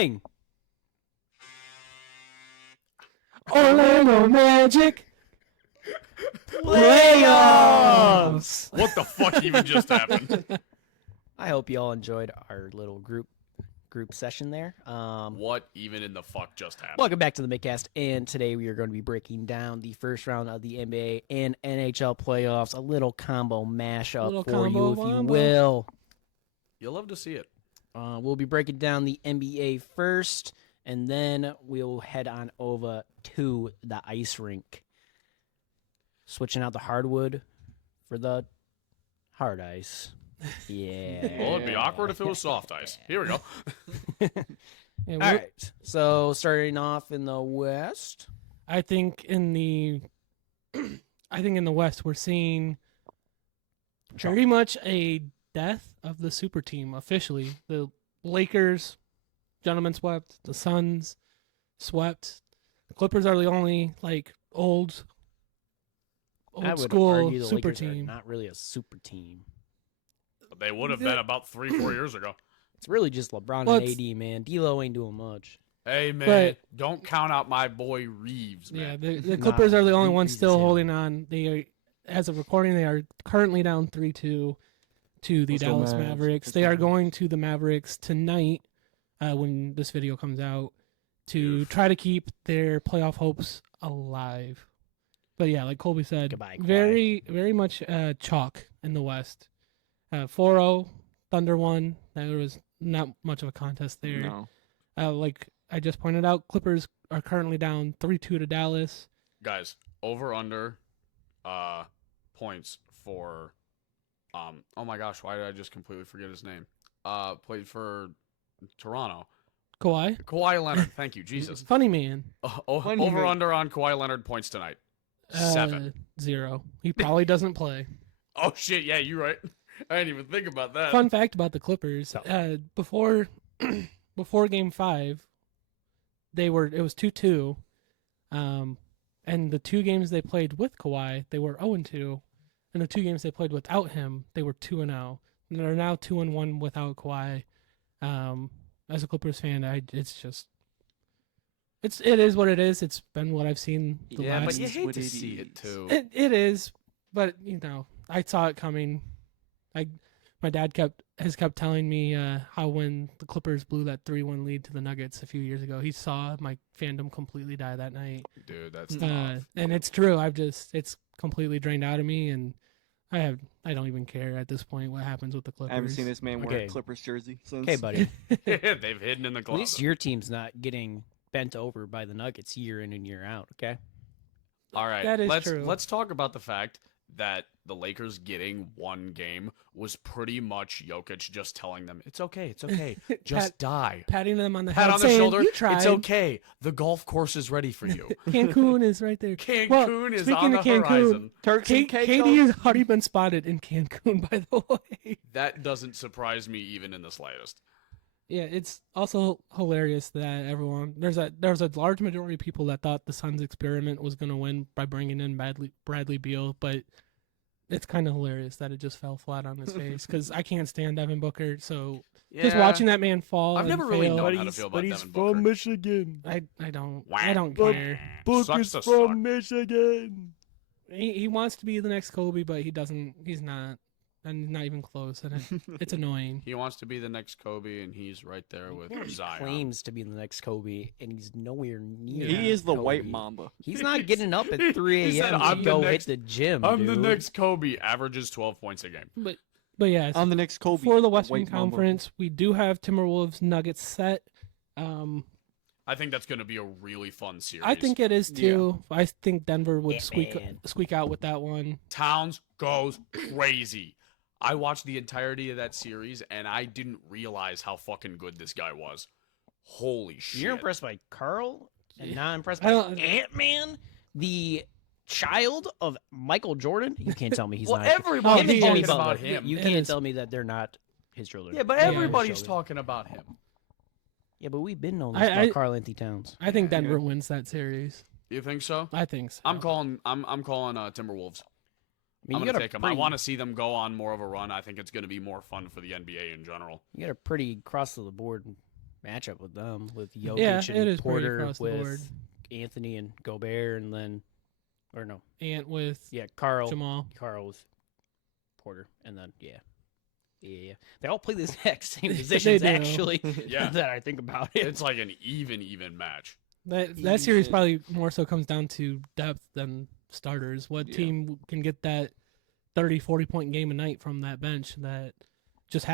Bang! Orlando Magic playoffs. What the fuck even just happened? I hope you all enjoyed our little group session there. What even in the fuck just happened? Welcome back to the Mittcast, and today we are going to be breaking down the first round of the NBA and NHL playoffs. A little combo mashup for you, if you will. You'll love to see it. We'll be breaking down the NBA first, and then we'll head on over to the ice rink. Switching out the hardwood for the hard ice. Yeah. Well, it'd be awkward if it was soft ice. Here we go. All right. So starting off in the West, I think in the West we're seeing very much a death of the super team officially. The Lakers, gentlemen swept. The Suns swept. The Clippers are the only old I would school argue the super Lakers are team. not really a super team. They would have been about 3-4 years ago. It's really just LeBron Well, and AD, man. D'Lo ain't doing much. Hey, man, don't count out my boy Reeves, man. Yeah, the Clippers are the only ones Reeves still is him. holding on. They are, as of recording, they are currently down 3-2 to the Let's go Dallas Mavs. Mavericks. Let's They go are Mavs. going to the Mavericks tonight when this video comes out to try to keep their playoff hopes alive. But yeah, like Colby said, Goodbye, Kawhi. very much chalk in the West. 4-0, Thunder won. There was not much of a contest there. No. Like I just pointed out, Clippers are currently down 3-2 to Dallas. Guys, over/under points for oh my gosh, why did I just completely forget his name? Played for Toronto. Kawhi Leonard. Thank you, Jesus. Funny man. Funny man. Over/under on Kawhi Leonard points tonight. 7. 0. He probably doesn't play. Oh shit, yeah, you're right. I didn't even think about that. Fun fact about the Clippers: before Game 5, it was 2-2, and the 2 games they played with Kawhi, they were 0-2, and the 2 games they played without him, they were 2-0. And they're now 2-1 without Kawhi. As a Clippers fan, it is what it is. It's been what I've seen. Yeah, but you It's hate what to it see it is. too. It is, but I saw it coming. My dad has kept telling me how when the Clippers blew that 3-1 lead to the Nuggets a few years ago, he saw my fandom completely die that night. Dude, that's tough. And it's true. It's completely drained out of me, and I don't even care at this point what happens with the Clippers. I haven't seen this man wear Okay. a Clippers jersey since. Okay, buddy. They've hidden in the At closet. least your team's not getting bent over by the Nuggets year in and year out, okay? All right, That is true. let's talk about the fact that the Lakers getting one game was pretty much Jokic just telling them, it's okay, just die. Patting them on the Pat head, on the saying, shoulder, "You tried. it's okay. The golf course is ready for you. Cancun is right there. Cancun is speaking on the of Cancun, horizon. Turks and Katie Caicos. has already been spotted in Cancun, by the way. That doesn't surprise me even in the slightest. Yeah, it's also hilarious that there's a large majority of people that thought the Suns experiment was going to win by bringing in Bradley Beal, but it's kind of hilarious that it just fell flat on his face because I can't stand Devin Booker. So just watching that man fall, I've and never really fail, known how to feel about Devin Booker. Michigan. I don't Wah. care. Sucks to suck. Michigan. He wants to be the next Kobe, but he doesn't. He's not, and not even close. And it's annoying. He wants to be the next Kobe, and he's right there with Zion. Claims to be the next Kobe, and he's nowhere near. He is the Kobe. white mamba. He's not getting up at 3 He said, a.m. "I'm to the go next- hit the gym, I'm the dude." next Kobe. Averages 12 points a game. But yeah, I'm the next Kobe. for the Western white mamba. Conference, we do have Timberwolves Nuggets set. I think that's going to be a really fun series. I think it is too. I think Denver would Yeah, man. squeak out with that one. Towns goes crazy. I watched the entirety of that series, and I didn't realize how fucking good this guy was. Holy shit. You're impressed by Carl and not impressed I by don't- Ant-Man, the child of Michael Jordan? You can't tell me he's Well, not. everybody's he talking is. about him. You It can't is. tell me that they're not his children. Yeah, but Yeah. everybody's Children. talking about him. Yeah, but we've been knowing this I- about Karl Anthony Towns. I think Denver wins that series. You think so? I think so. I'm calling Timberwolves. I mean, I'm you going got to a take them. I pretty- want to see them go on more of a run. I think it's going to be more fun for the NBA in general. You got a pretty cross of the board matchup with them, with Jokic Yeah, it and is pretty Porter, across the board. with Anthony and Gobert, and then, or no, Ant with yeah, Carl Jamal. with Porter, and then yeah. They all play the exact same They positions do. actually. Yeah. that I think about it. It's like an even match. That series Even- probably more so comes down to depth than starters. What Yeah. team can get that 30, 40-point game a night from that bench that just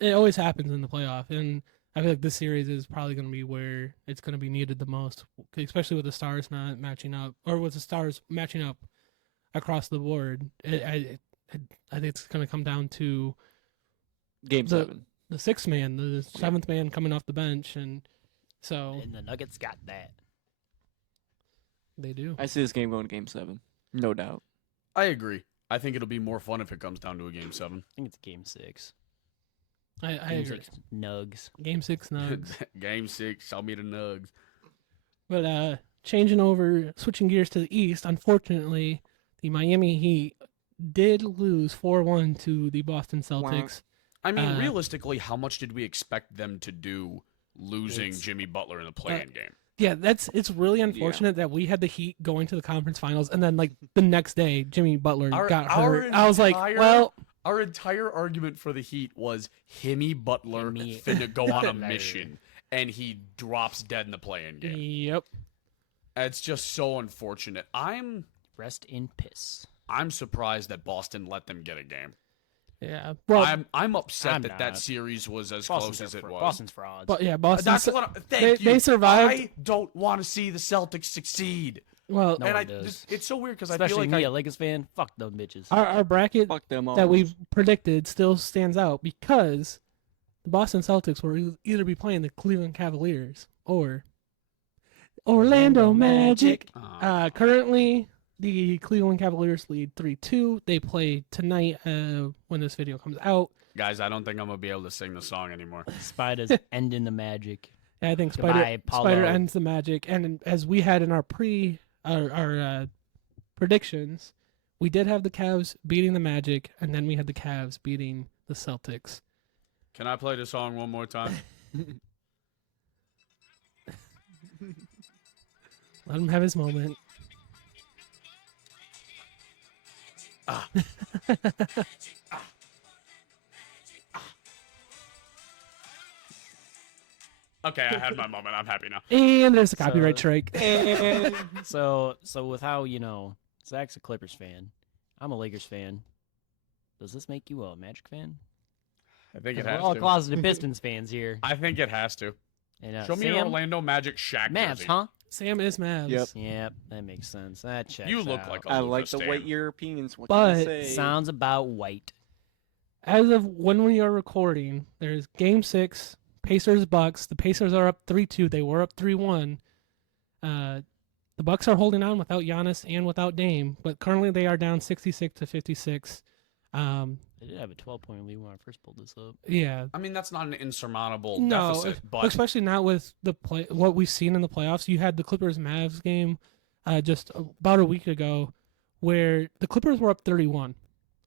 it always happens in the playoff. And I feel like this series is probably going to be where it's going to be needed the most, especially with the stars not matching up, or with the stars matching up across the board. I think it's going to come down to Game 7. the sixth man, the seventh man coming off the bench, and so And the Nuggets got that. they do. I see this game going to Game 7. No doubt. I agree. I think it'll be more fun if it comes down to a game 7. I think it's Game 6. I Game agree. 6 Nugs. Game 6 Nugs. Game 6, show me the Nugs. But switching gears to the East, unfortunately, the Miami Heat did lose 4-1 to the Boston Celtics. I mean, realistically, how much did we expect them to do losing It's- Jimmy Butler in the play-in game? Yeah, it's really unfortunate that we had the Heat going to the conference finals, and then like the next day, Jimmy Butler got hurt. I was like, well, Our entire argument for the Heat was Jimmy Butler Jimmy finna go on a Butler. mission, and he drops dead in the play-in game. yep. It's just so unfortunate. I'm Rest in piss. surprised that Boston let them get a game. Yeah. Well, I'm upset I'm that not. series was as Boston's close as it was. Boston's frauds. but yeah, Boston. That's what. Thank you. they survived. I don't want to see the Celtics succeed. Well, No and one does. it's so weird because I Especially feel like me, a Lakers fan. Fuck those bitches. our bracket Fuck them all. that we've predicted still stands out because the Boston Celtics will either be playing the Cleveland Cavaliers or Orlando Magic. Currently, the Cleveland Cavaliers lead 3-2. They play tonight when this video comes out. guys, I don't think I'm gonna be able to sing the song anymore. Spiders ending the magic. And I think Goodbye, Paulo. Spider ends the Magic. And as we had in our predictions, we did have the Cavs beating the Magic, and then we had the Cavs beating the Celtics. Can I play the song one more time? Let him have his moment. Okay, I had my moment. I'm happy now. And there's a copyright So- strike. So with how Zach's a Clippers fan, I'm a Lakers fan. Does this make you a Magic fan? I think it 'Cause has we're all to. closeted Pistons fans here. I think it has to. And, Show me an Sam, Orlando Magic Shaq Mavs, jersey. huh? Sam is Mavs. Yep. Yep, that makes sense. That checks You look out. like a I Luka like the stan. white Europeans. What But can I say? Sounds about white. As of when we are recording, there's Game 6, Pacers Bucks. The Pacers are up 3-2. They were up 3-1. The Bucks are holding on without Giannis and without Dame, but currently they are down 66-56. They did have a 12-point lead when I first pulled this up. Yeah, I mean, that's not an insurmountable no, deficit, but especially not with what we've seen in the playoffs. You had the Clippers Mavs game just about a week ago, where the Clippers were up 31.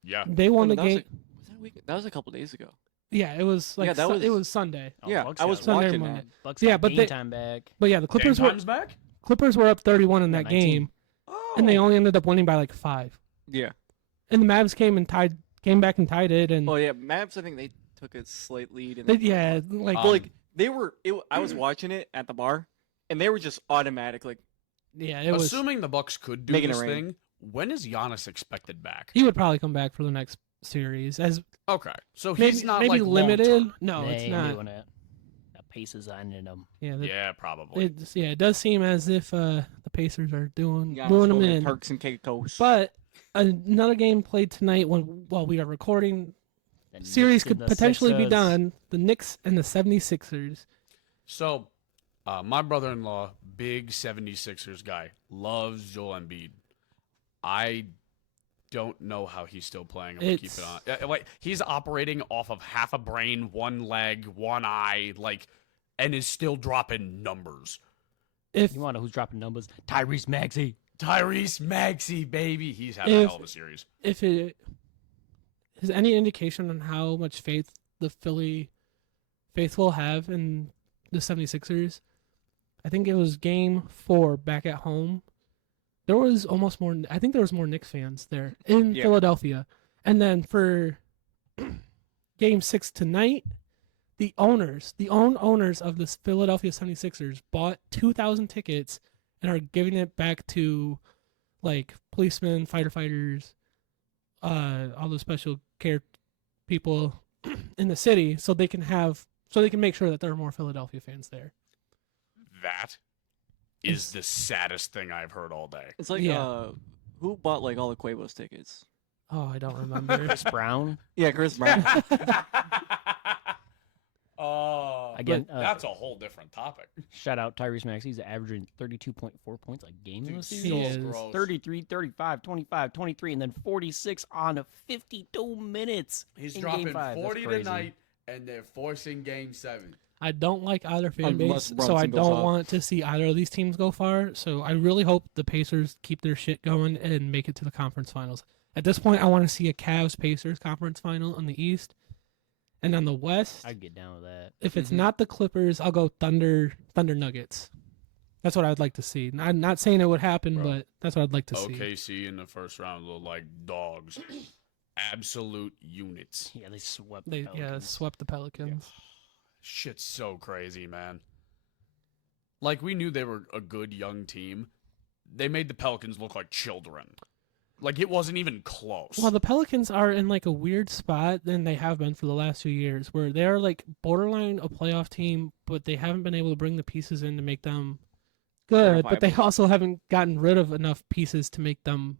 yeah. They won the that was game. was that a week? That was a couple days ago. Yeah, it was like Yeah, that it was- was Sunday. Oh, Yeah, Bucks I was got- Sunday, watching Monday. that. Bucks Yeah, got but game they- time back. But yeah, the Clippers Game were time's back? up 31 in that 19. game, Oh. and they only ended up winning by like 5. Yeah. And the Mavs came back and tied it, and Oh yeah, Mavs. I think they took a slight lead. In they, the yeah, like Um, But like they were. I was watching it at the bar, and they were just automatic. Like yeah, it was. Assuming the Bucks could do Making it this rain. thing, when is Giannis expected back? He would probably come back for the next series as Okay, so maybe, he's not maybe like limited. long-term. No, They it's ain't not. doing it. Got Pacers on them. Yeah, Yeah, probably. it does seem as if the Pacers are doing Giannis them going to in. Turks and Caicos. But another game played tonight while we are recording. The Series Knicks and could the potentially be Sixers. done. The Knicks and the 76ers. So, my brother-in-law, big 76ers guy, loves Joel Embiid. I don't know how he's still playing. I'm gonna keep it on. Like he's operating off of half a brain, one leg, one eye, like, and is still dropping numbers. If You want to know who's dropping numbers? Tyrese Maxey. Tyrese Maxey, baby, he's having a hell of a series. if it is any indication on how much faith the Philly faithful have in the 76ers. I think it was game 4 back at home. There was almost more. I think there was more Knicks fans there in Philadelphia. And then for game 6 tonight, the owners of the Philadelphia 76ers bought 2,000 tickets and are giving it back to like policemen, firefighters, all the special care people in the city, so they can make sure that there are more Philadelphia fans there. That is the saddest thing I've heard all day. It's like, who bought like all the Quavo's tickets? Oh, I don't remember. Chris Brown. Yeah, Chris Brown. Again, that's a whole different topic. shout out Tyrese Maxey. He's averaging 32.4 points a game in the season. He is. gross. 33, 35, 25, 23, and then 46 on 52 minutes. He's in dropping Game 5. That's 40 crazy. tonight, and they're forcing Game 7. I don't like either fan Unless base, so I Brunson goes don't off. want to see either of these teams go far. So I really hope the Pacers keep their shit going and make it to the conference finals. At this point, I want to see a Cavs-Pacers conference final in the East. And on the West, I'd get down with that. if it's not the Clippers, I'll go Thunder Nuggets. That's what I'd like to see. I'm not saying it would happen, Bro. but that's what I'd like to see. OKC in the first round look like dogs. Absolute units. Yeah, they swept They the Pelicans. swept the Pelicans. Shit's so crazy, man. Like, we knew they were a good young team. They made the Pelicans look like children. Like, it wasn't even close. Well, the Pelicans are in like a weird spot than they have been for the last few years, where they are like borderline a playoff team, but they haven't been able to bring the pieces in to make them good. But they Verifiable. also haven't gotten rid of enough pieces to make them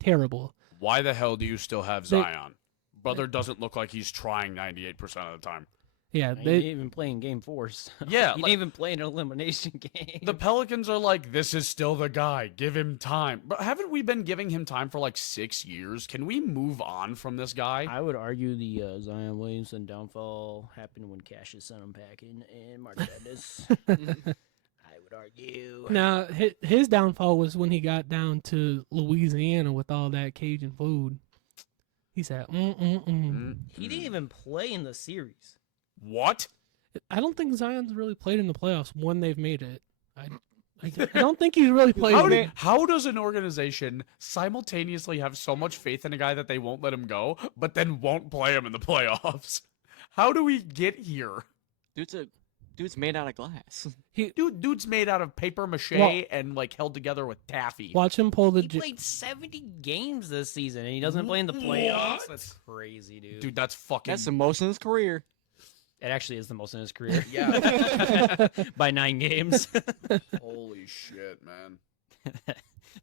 terrible. Why the hell do you still have They- Zion? Brother doesn't look like he's trying 98% of the time. Yeah, He didn't they even play in Game 4. So Yeah, he like- didn't even play an elimination game. The Pelicans are like, this is still the guy. Give him time. But haven't we been giving him time for like 6 years? Can we move on from this guy? I would argue the Zion Williamson downfall happened when Cassius sent him packing and March Madness. I would argue. now his downfall was when he got down to Louisiana with all that Cajun food. He said, He didn't even play in the series. What? I don't think Zion's really played in the playoffs when they've made it. I don't think he's really played. How does an organization simultaneously have so much faith in a guy that they won't let him go, but then won't play him in the playoffs? How do we get here? Dude's made out of glass. Dude's made out of paper mache Well- and like held together with taffy. Watch him pull the. He played 70 games this season, and he doesn't play in the playoffs. What? That's crazy, dude. Dude, that's fucking. That's the most in his career. It actually is the most in his career. Yeah. By 9 games. Holy shit, man.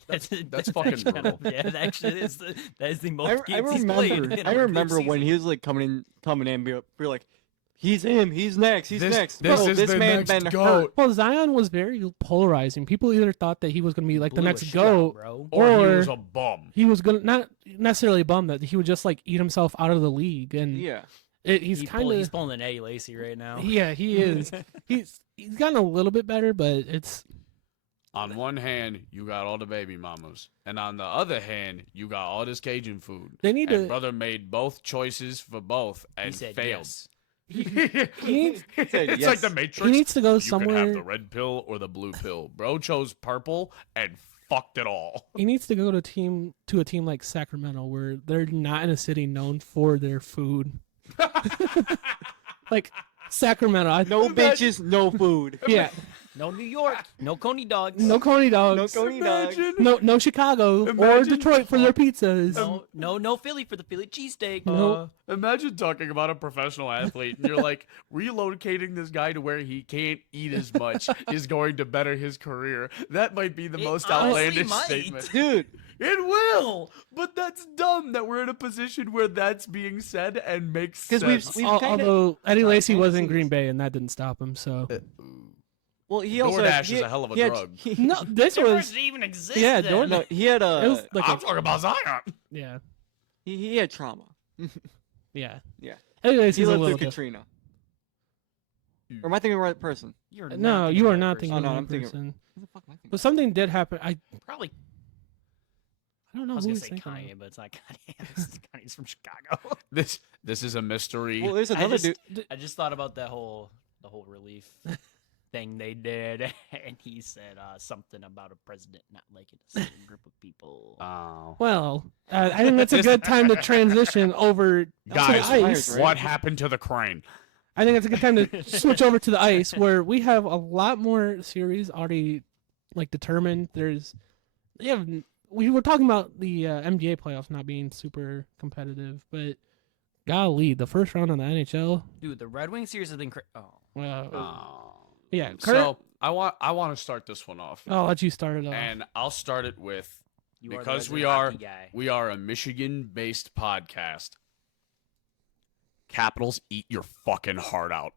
that's fucking actually brutal. Yeah, that actually is that is the most I games he's played. remember. in I a regular remember when season. he was like coming in. We were like, he's him. He's next. He's next. This Bro, is this the man's next been goat. hurt. Well, Zion was very polarizing. People either thought that he was going to be like the Blew a next shit GOAT, out, bro. Or he Or- was a bum. he was going to not necessarily bum that he would just like eat himself out of the league, and Yeah. he's He's kind of pulling an Eddie Lacy right now. yeah, he is. he's gotten a little bit better, but it's On one hand, you got all the baby mamas, and on the other hand, you got all this Cajun food. they need And to. brother made both choices for both He and said failed. yes. He needs, said It's yes. like the Matrix. he needs to go You can have somewhere. the red pill or the blue pill. Bro chose purple and fucked it all. He needs to go to a team like Sacramento, where they're not in a city known for their food. Like Sacramento, No bitches, no food. yeah, No New York. No Coney dogs. no Coney dogs, No Coney dog. no Chicago or Imagine- Detroit for their pizzas. No Philly for the Philly cheesesteak. No. Imagine talking about a professional athlete and you're like, relocating this guy to where he can't eat as much is going to better his career. That might be the It most honestly outlandish might. statement. Dude, It will, but that's dumb that we're in a position where that's being said and makes 'Cause sense. we've kinda- Although Eddie Lacy kinda was in seen Green this. Bay, and that didn't stop him. So well, he also DoorDash he is had- a hell of a he had- drug. no, this Never was even exist. yeah, then. No, he had it was like I'm talking about Zion. yeah, he had trauma. yeah. Yeah. Eddie He Lacy's a lived little through different. Katrina. Or am I thinking of the right person? You're No, thinking you of are that not person. thinking Oh, of no, that I'm thinking- person. Who the fuck am I thinking But something did happen. I Probably. don't know I was who gonna he's say thinking of. Kanye, but it's not Kanye. Kanye's from Chicago. This is a mystery. Well, there's I another just, dude. I just thought about the whole relief. thing they did, and he said something about a president not liking a certain group of people. Oh. Well, I think that's a good time to transition over to the Guys, ice. right? what happened to the crane? I think it's a good time to switch over to the ice, where we have a lot more series already determined. We were talking about the NBA playoffs not being super competitive, but golly, the first round on the NHL. Dude, the Red Wings series has been Yeah. So I want to start this one off, I'll let you start it off. and I'll start it with You are the because resident hockey guy. we are a Michigan-based podcast. Capitals, eat your fucking heart out.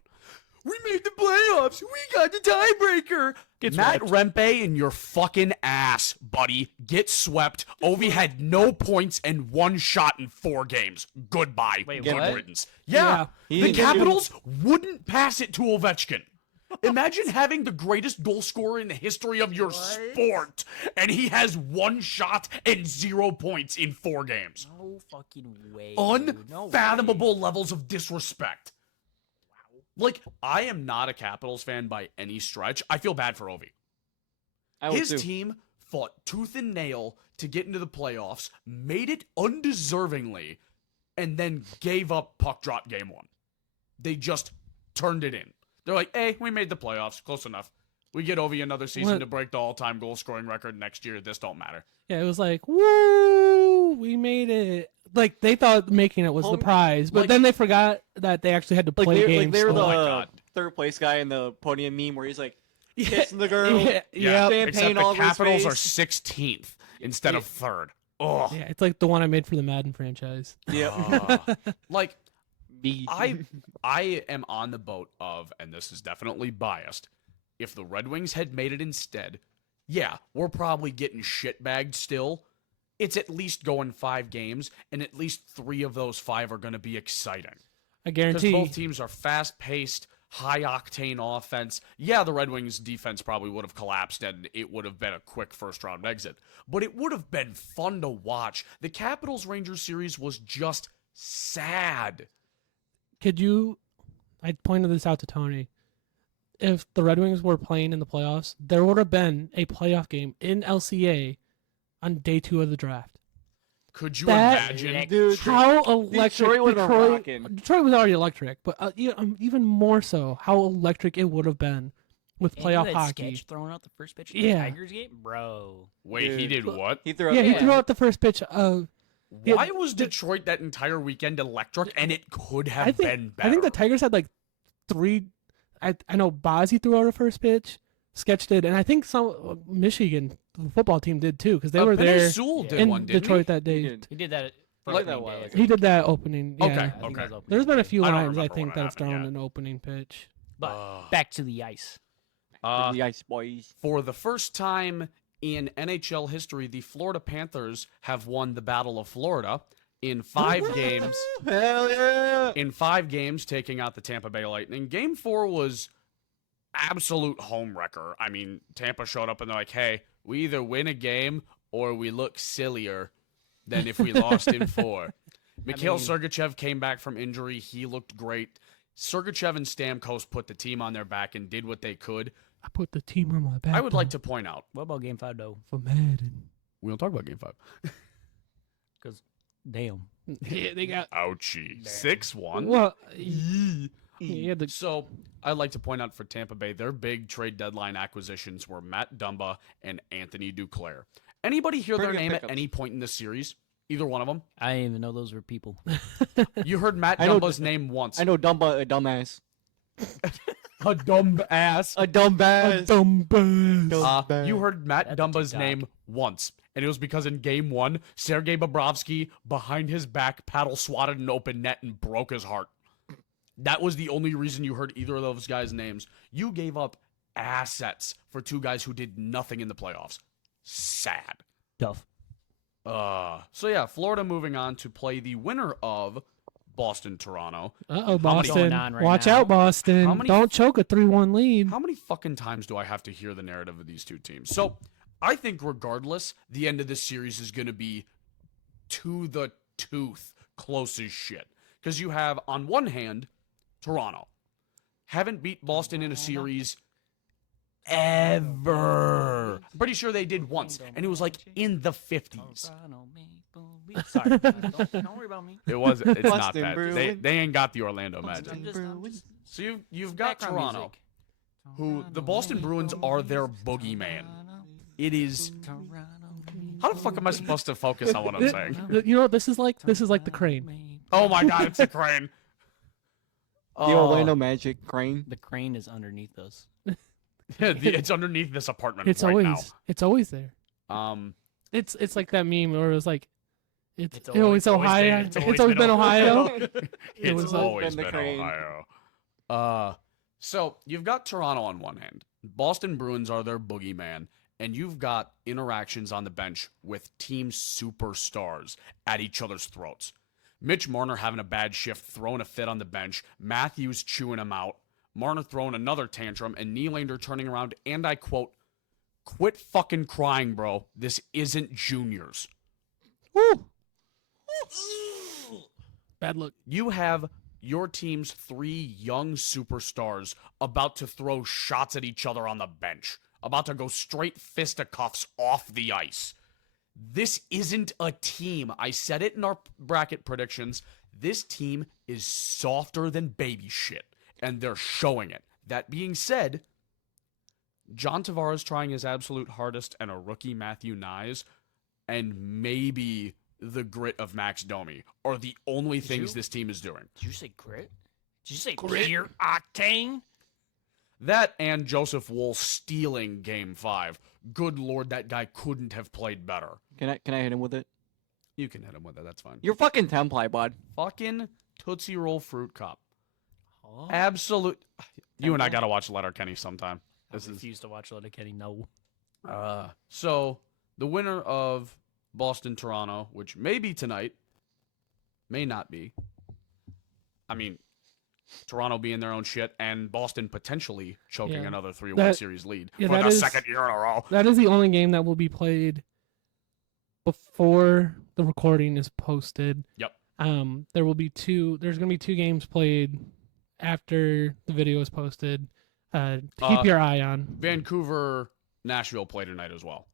We made the playoffs. We got the tiebreaker. Matt Rempe in your fucking ass, buddy. Get swept. Ovi had no points and 1 shot in 4 games. Goodbye. Wait, Good what? riddance. Yeah. He The didn't do- Capitals wouldn't pass it to Ovechkin. Imagine having the greatest goal scorer in the history of your sport, and he has 1 shot and 0 points in 4 games. No fucking way. dude. No Unfathomable way. levels of disrespect. Like, I am not a Capitals fan by any stretch. I feel bad for Ovi. I would His too. team fought tooth and nail to get into the playoffs, made it undeservingly, and then gave up puck drop game 1. They just turned it in. They're like, hey, we made the playoffs. Close enough. We get Ovi another season What? to break the all-time goal-scoring record next year. This don't matter. Yeah, it was like, woo, we made it. Like, they thought making it was the Home- prize, but like- then they forgot that they actually had to Like play they, games. like they were Oh the my God. third place guy in the podium meme where he's like Yeah, kissing the girl. yeah, Yeah, yeah, except Champagne the all over his Capitals are face. 16th instead of 3rd. Ugh. yeah. It's like the one I made for the Madden franchise. Yep. Like, B. I am on the boat of, and this is definitely biased, if the Red Wings had made it instead, yeah, we're probably getting shitbagged still. It's at least going 5 games, and at least 3 of those 5 are going to be exciting. I Because guarantee. both teams are fast-paced, high-octane offense. Yeah, the Red Wings defense probably would have collapsed, and it would have been a quick first-round exit. But it would have been fun to watch. The Capitals-Rangers series was just sad. Could you? I pointed this out to Tony. If the Red Wings were playing in the playoffs, there would have been a playoff game in LCA on day 2 of the draft. Could you That- imagine? Dude, How electric Detroit would've been rocking. Detroit was already electric, but even more so, how electric it would have been with And you playoff had hockey. Sketch throwing out the first pitch of the Yeah. Tigers game, bro. Wait, he Dude. did what? He threw out Yeah, he the threw out the first pitch of. Yeah, Why was Detroit that entire weekend electric? And it could have I been think better. I think the Tigers had like 3. I know Bozzy threw out a first pitch, Sketch did, and I think some Michigan the football team did too because they were Penei there Sewell did in one, didn't Detroit he? that day. He did. He did that. For Like opening that while day. ago. He did that opening. Yeah. Okay, I think okay. that was opening There's been a day. few I don't lines I remember think what that have happened thrown yet. an opening pitch. But back to the ice. the Ice Boys. For the first time in NHL history, the Florida Panthers have won the Battle of Florida in 5 games. Hell yeah! In 5 games, taking out the Tampa Bay Lightning. Game 4 was absolute home wrecker. I mean, Tampa showed up and they're like, hey, we either win a game or we look sillier than if we lost in 4. Mikhail mean- Sergachev came back from injury. He looked great. Sergachev and Stamkos put the team on their back and did what they could. I put the team on my back. I would like to point out, What about Game 5 though? for Madden. we don't talk about Game 5. Because damn. Yeah, they got. Ouchie. Damn. 6-1. Well, yeah, the So I'd like to point out for Tampa Bay, their big trade deadline acquisitions were Matt Dumba and Anthony Duclair. Anybody hear Pretty their good name at pickups. any point in this series? Either one of them? I didn't even know those were people. You heard Matt I know- Dumba's name once. I know Dumba, a dumbass. A dumb ass. A dumbass. dumbass. You heard Matt That's a Dumba's TikTok. name once, and it was because in Game 1, Sergei Bobrovsky, behind his back, paddle swatted an open net and broke his heart. That was the only reason you heard either of those guys' names. You gave up assets for 2 guys who did nothing in the playoffs. Sad. Tough. So yeah, Florida moving on to play the winner of Boston-Toronto. Uh-oh, How many- Boston. Going on right Watch now? out, Boston. How many- Don't choke a 3-1 lead. How many fucking times do I have to hear the narrative of these 2 teams? So, I think regardless, the end of this series is going to be to the tooth close as shit. Because you have, on one hand, Toronto. Haven't beat Boston in a series ever. I'm pretty sure they did once, and it was like in the 50s. Sorry, don't worry about me. It's not Boston bad. Bruins. They ain't got the Orlando Magic. I'm just So you've got background Toronto, music. who the Boston Bruins are their boogeyman. It is. How the fuck am I supposed to focus on what I'm saying? You know, this is like the crane. Oh my god, it's a crane. The Orlando Magic crane. The crane is underneath us. It's underneath this apartment It's right always there. now. It's like that meme where it was like, it's always Ohio. been- It's always been Ohio. It's was always been the been crane. Ohio. So you've got Toronto on one hand. Boston Bruins are their boogeyman, and you've got interactions on the bench with team superstars at each other's throats. Mitch Marner having a bad shift, throwing a fit on the bench. Matthews chewing him out. Marner throwing another tantrum, and Nylander turning around, and I quote, "Quit fucking crying, bro. This isn't juniors." Woo. Bad look. You have your team's 3 young superstars about to throw shots at each other on the bench, about to go straight fisticuffs off the ice. This isn't a team. I said it in our bracket predictions. This team is softer than baby shit, and they're showing it. That being said, John Tavares trying his absolute hardest, and a rookie Matthew Nyes, and maybe the grit of Max Domi are the only things this team is doing. Did you say grit? Did you say pure octane? That and Joseph Wool stealing Game 5. Good Lord, that guy couldn't have played better. Can I hit him with it? You can hit him with it, that's fine. You're fucking Template, bud. Fucking Tootsie Roll Fruit Cup. Oh, Absolute. You and I gotta watch Letterkenny sometime. I This is refuse to watch Letterkenny. No. so the winner of Boston Toronto, which may be tonight, may not be. I mean, Toronto being their own shit, and Boston potentially choking Yeah. another 3-1 That- series lead yeah, for that the is- second year in a row. That is the only game that will be played before the recording is posted. Yep. There will be two. There's going to be 2 games played after the video is posted. Keep your eye on. Vancouver, Nashville play tonight as well.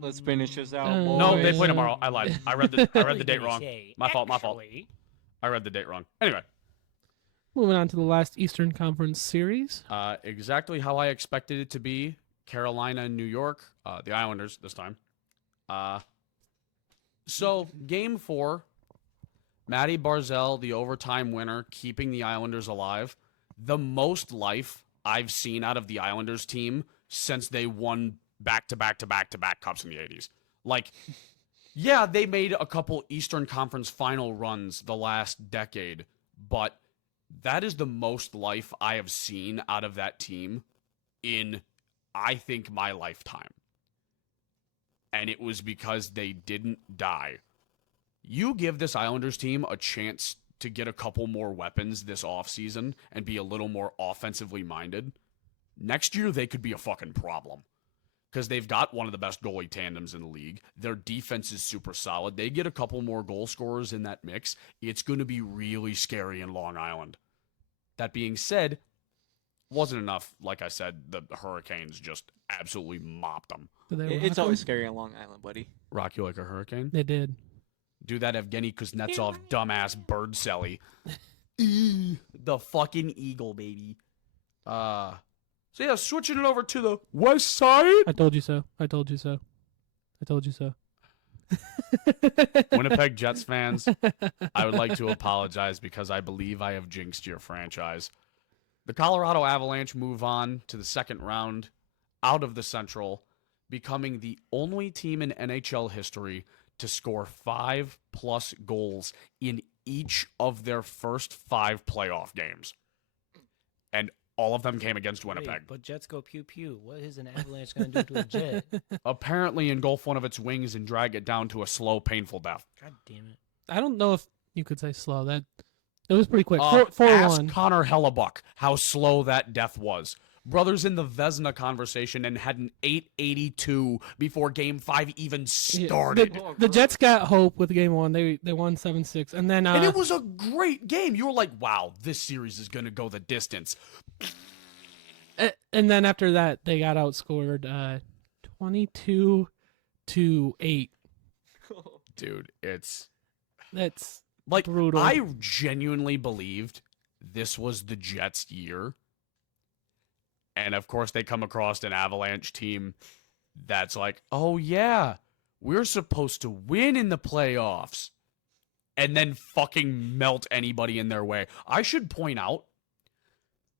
Let's finish this out, No, boys. No, they Boys. play tomorrow. I lied. I read the date wrong. My fault. Actually, I read the date wrong. Anyway, Moving on to the last Eastern Conference series. exactly how I expected it to be. Carolina and New York, the Islanders this time. So Game 4, Matty Barzal, the overtime winner, keeping the Islanders alive. The most life I've seen out of the Islanders team since they won back-to-back cups in the 80s. Like, yeah, they made a couple Eastern Conference final runs the last decade, but that is the most life I have seen out of that team in, I think, my lifetime. And it was because they didn't die. You give this Islanders team a chance to get a couple more weapons this offseason and be a little more offensively minded, next year they could be a fucking problem. Because they've got one of the best goalie tandems in the league. Their defense is super solid. They get a couple more goal scorers in that mix. It's going to be really scary in Long Island. That being said, wasn't enough. Like I said, the Hurricanes just absolutely mopped them. Did they It's rock always 'em? scary on Long Island, buddy. Rock you like a hurricane? They did. Do that Evgeny Kuznetsov dumbass bird celly. The fucking eagle, baby. So yeah, switching it over to the west side. I told you so. I told you so. I told you so. Winnipeg Jets fans, I would like to apologize because I believe I have jinxed your franchise. The Colorado Avalanche move on to the second round out of the Central, becoming the only team in NHL history to score 5+ goals in each of their first 5 playoff games. And all of them came against Winnipeg. Wait, but Jets go pew pew. What is an Avalanche going to do to a Jet? Apparently engulf one of its wings and drag it down to a slow, painful death. God damn it. I don't know if you could say slow. That it was pretty quick. Ask 4-1. Connor Hellebuck how slow that death was. Brothers in the Vezina conversation and had an 882 before Game 5 even started. The Jets got hope with game 1. They won 7-6, and then And it was a great game. You were like, wow, this series is going to go the distance. And then after that, they got outscored 22-8. Dude, it's That's like brutal. I genuinely believed this was the Jets' year. And of course, they come across an Avalanche team that's like, oh, yeah, we're supposed to win in the playoffs. And then fucking melt anybody in their way. I should point out,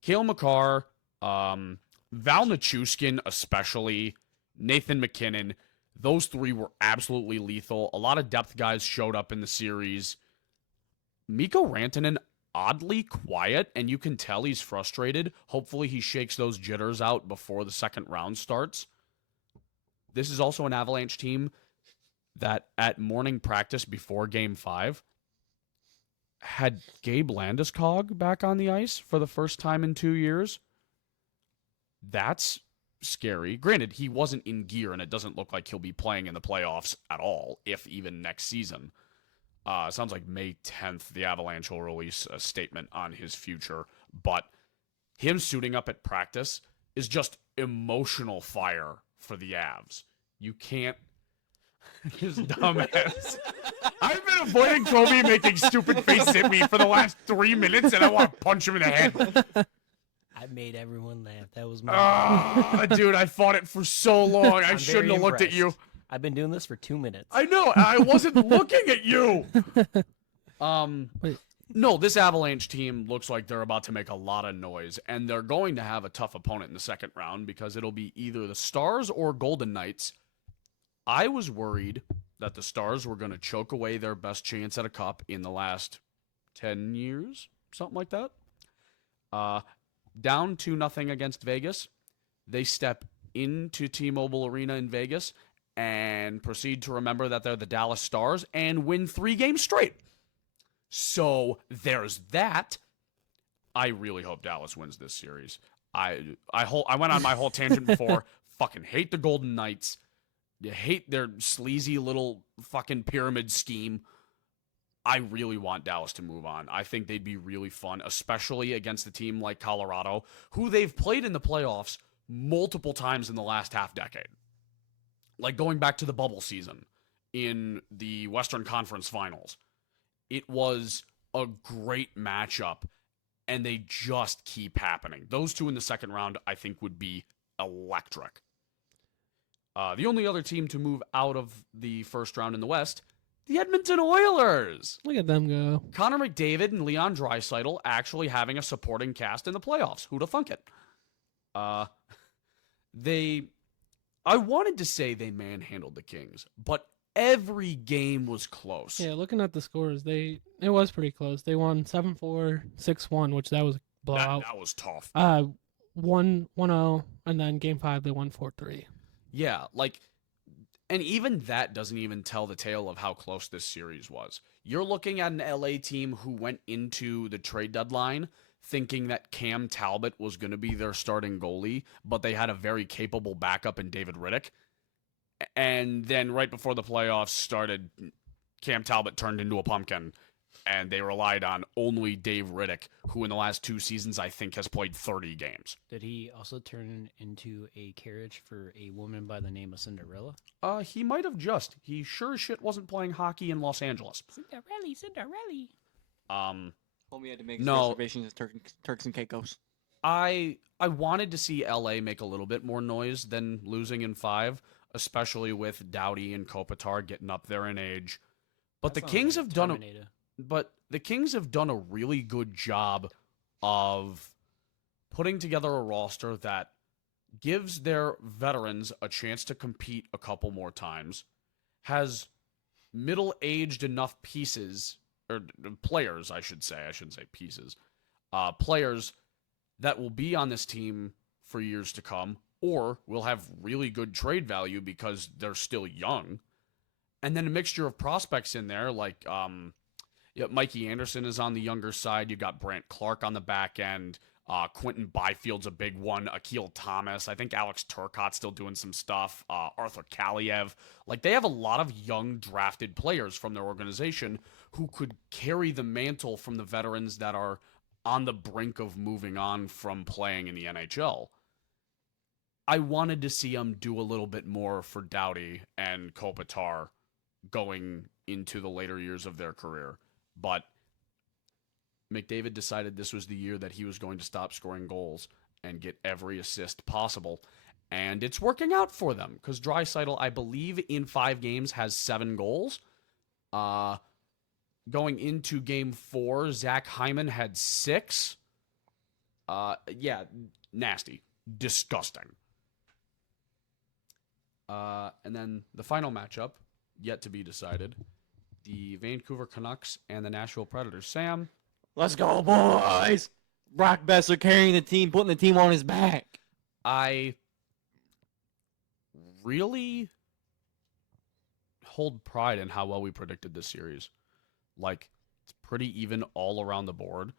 Cale Makar, Val Nichushkin especially, Nathan McKinnon, those three were absolutely lethal. A lot of depth guys showed up in the series. Mikko Rantanen, oddly quiet, and you can tell he's frustrated. Hopefully he shakes those jitters out before the second round starts. This is also an Avalanche team that at morning practice before Game 5 had Gabe Landeskog back on the ice for the first time in 2 years. That's scary. Granted, he wasn't in gear, and it doesn't look like he'll be playing in the playoffs at all, if even next season. Sounds like May 10th, the Avalanche will release a statement on his future. But him suiting up at practice is just emotional fire for the Avs. You can't... His dumbass. I've been avoiding Kobe making stupid faces at me for the last 3 minutes, and I want to punch him in the head. I made everyone laugh. That was my. Dude, I fought it for so long. I I'm shouldn't very have looked at you. impressed. I've been doing this for 2 minutes. I know. I wasn't looking at you. Wait. No, this Avalanche team looks like they're about to make a lot of noise, and they're going to have a tough opponent in the second round because it'll be either the Stars or Golden Knights. I was worried that the Stars were going to choke away their best chance at a cup in the last 10 years, something like that. Down 2-0 against Vegas. They step into T-Mobile Arena in Vegas and proceed to remember that they're the Dallas Stars and win 3 games straight. So there's that. I really hope Dallas wins this series. I went on my whole tangent before. Fucking hate the Golden Knights. You hate their sleazy little fucking pyramid scheme. I really want Dallas to move on. I think they'd be really fun, especially against a team like Colorado, who they've played in the playoffs multiple times in the last half decade. Like going back to the bubble season in the Western Conference Finals. It was a great matchup, and they just keep happening. Those two in the second round, I think, would be electric. The only other team to move out of the first round in the West, the Edmonton Oilers. Look at them go. Connor McDavid and Leon Draisaitl actually having a supporting cast in the playoffs. Who'd have thunk it? I wanted to say they manhandled the Kings, but every game was close. Yeah, looking at the scores, it was pretty close. They won 7-4, 6-1, which that was a blowout. That was tough. 1-0, and then Game 5 they won 4-3. Yeah, and even that doesn't even tell the tale of how close this series was. You're looking at an LA team who went into the trade deadline thinking that Cam Talbot was going to be their starting goalie, but they had a very capable backup in David Riddick. And then right before the playoffs started, Cam Talbot turned into a pumpkin, and they relied on only Dave Riddick, who in the last 2 seasons I think has played 30 games. Did he also turn into a carriage for a woman by the name of Cinderella? He might have just. He sure as shit wasn't playing hockey in Los Angeles. Cinderella. Homie had to make his No. reservations at Turks and Caicos. I wanted to see LA make a little bit more noise than losing in 5, especially with Doughty and Kopitar getting up there in age. But the Kings have done a really good job of putting together a roster that gives their veterans a chance to compete a couple more times, has middle-aged enough pieces, or players, I shouldn't say pieces, players that will be on this team for years to come, or will have really good trade value because they're still young. And then a mixture of prospects in there, like Mikey Anderson is on the younger side. You got Brant Clark on the back end. Quentin Byfield's a big one. Akil Thomas. I think Alex Turcotte's still doing some stuff. Arthur Kaliev. Like, they have a lot of young drafted players from their organization who could carry the mantle from the veterans that are on the brink of moving on from playing in the NHL. I wanted to see him do a little bit more for Doughty and Kopitar going into the later years of their career. But McDavid decided this was the year that he was going to stop scoring goals and get every assist possible. And it's working out for them because Draisaitl, I believe, in 5 games has 7 goals. Going into game 4, Zach Hyman had 6. Yeah, nasty. Disgusting. And then the final matchup, yet to be decided, the Vancouver Canucks and the Nashville Predators. Sam? Let's go, boys! Brock Besser carrying the team, putting the team on his back. I really hold pride in how well we predicted this series. Like, it's pretty even all around the board.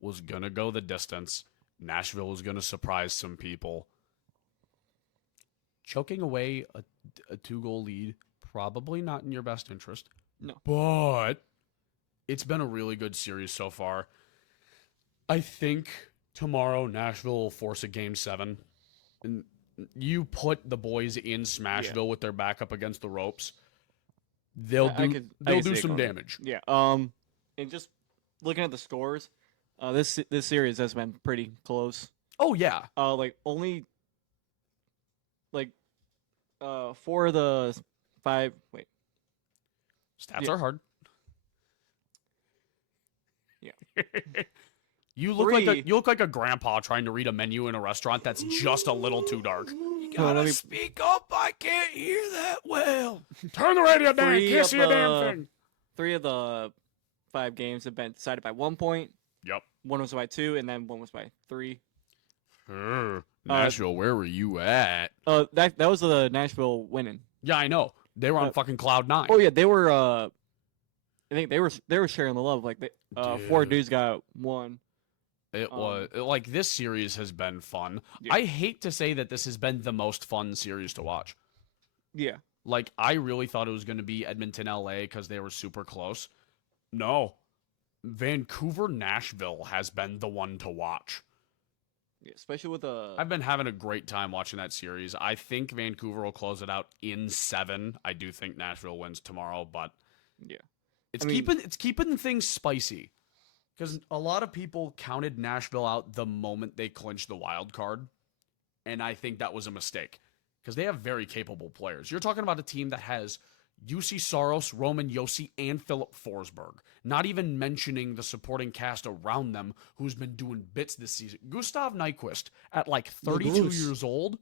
Was going to go the distance. Nashville was going to surprise some people. Choking away a 2-goal lead, probably not in your best interest. No. But it's been a really good series so far. I think tomorrow Nashville will force a game 7. And you put the boys in Smashville with their back up against the ropes, they'll do some damage. Yeah. And just looking at the scores, this series has been pretty close. Oh yeah. Only 4 of the 5. Wait. Stats are hard. Yeah. You look like a grandpa trying to read a menu in a restaurant that's just a little too dark. You gotta speak up. I can't hear that well. Turn the radio down. Can't see a damn thing. 3 of the 5 games have been decided by 1 point. Yep. 1 was by 2, and then 1 was by 3. Nashville, where were you at? That was the Nashville winning. Yeah, I know. They were on fucking cloud 9. Oh yeah, they were. I think they were sharing the love. Like 4 dudes got 1. It was like this series has been fun. Yeah. I hate to say that this has been the most fun series to watch. Yeah. Like I really thought it was going to be Edmonton, LA because they were super close. No, Vancouver, Nashville has been the one to watch. Yeah, especially with I've been having a great time watching that series. I think Vancouver will close it out in 7. I do think Nashville wins tomorrow, but yeah, it's keeping things spicy because a lot of people counted Nashville out the moment they clinched the wild card, and I think that was a mistake because they have very capable players. You're talking about a team that has UC Saros, Roman Josi, and Philip Forsberg. Not even mentioning the supporting cast around them who's been doing bits this season. Gustav Nyquist, at like 32 years old,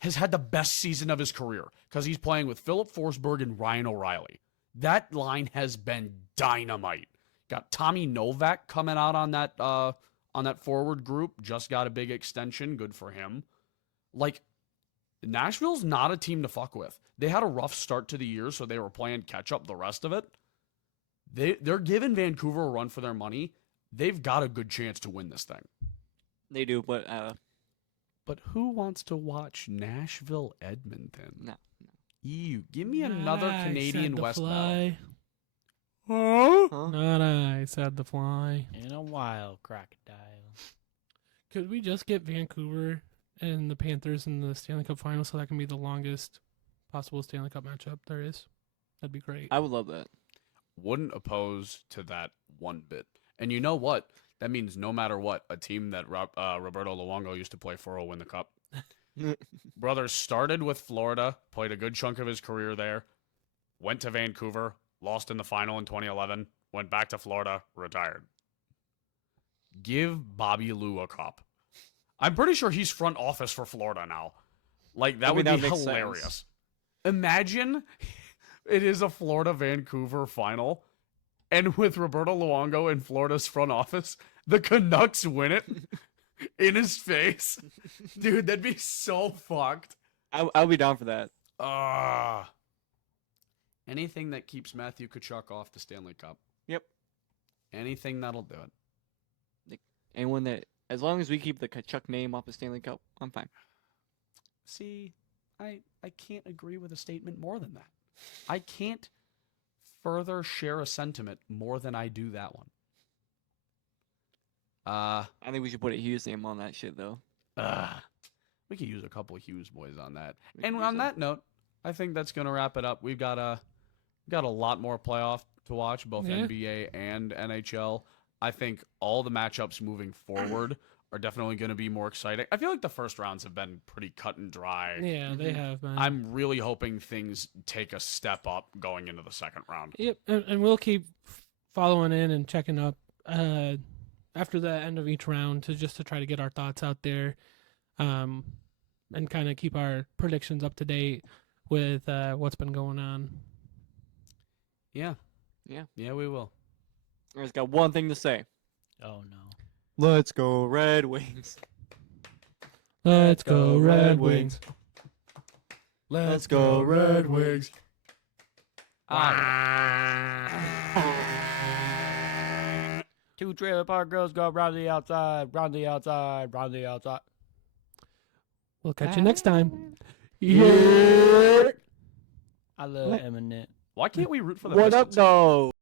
has had the best season of his career because he's playing with Philip Forsberg and Ryan O'Reilly. That line has been dynamite. Got Tommy Novak coming out on that forward group. Just got a big extension. Good for him. Like, Nashville's not a team to fuck with. They had a rough start to the year, so they were playing catch up the rest of it. They're giving Vancouver a run for their money. They've got a good chance to win this thing. they do. But who wants to watch Nashville Edmonton? No. Ew, give me another Canadian West battle. Huh? Huh? Not I, said the fly. In a while, crocodile. Could we just get Vancouver and the Panthers in the Stanley Cup final so that can be the longest possible Stanley Cup matchup there is? That'd be great. I would love that. Wouldn't oppose to that one bit. And you know what? That means no matter what, a team that Roberto Luongo used to play for will win the cup. Brother started with Florida, played a good chunk of his career there, went to Vancouver, lost in the final in 2011, went back to Florida, retired. Give Bobby Lou a cup. I'm pretty sure he's front office for Florida now. Like, that would be hilarious. Sense. Imagine it is a Florida-Vancouver final, and with Roberto Luongo in Florida's front office, the Canucks win it in his face. Dude, that'd be so fucked. I'll be down for that. Anything that keeps Matthew Tkachuk off the Stanley Cup. Yep. Anything that'll do it. Anyone that, as long as we keep the Tkachuk name off the Stanley Cup, I'm fine. See, I can't agree with a statement more than that. I can't further share a sentiment more than I do that one. I think we should put a Hughes name on that shit, though. We could use a couple of Hughes boys on that. We could And use on them. that note, I think that's going to wrap it up. We've got a lot more playoff to watch, both Yeah. NBA and NHL. I think all the matchups moving forward are definitely going to be more exciting. I feel like the first rounds have been pretty cut and dry. Yeah, they have, man. I'm really hoping things take a step up going into the second round. Yep, and we'll keep following in and checking up after the end of each round to try to get our thoughts out there, and kind of keep our predictions up to date with what's been going on. Yeah. Yeah. Yeah, we will. I just got one thing to say. Oh no. Let's go Red Wings. Let's go Red Wings. Let's go Red Wings. Two trailer park girls go round the outside, round the outside, round the outside. We'll catch you next time. I love Eminem. Why can't we root for the What up, Pistons? though?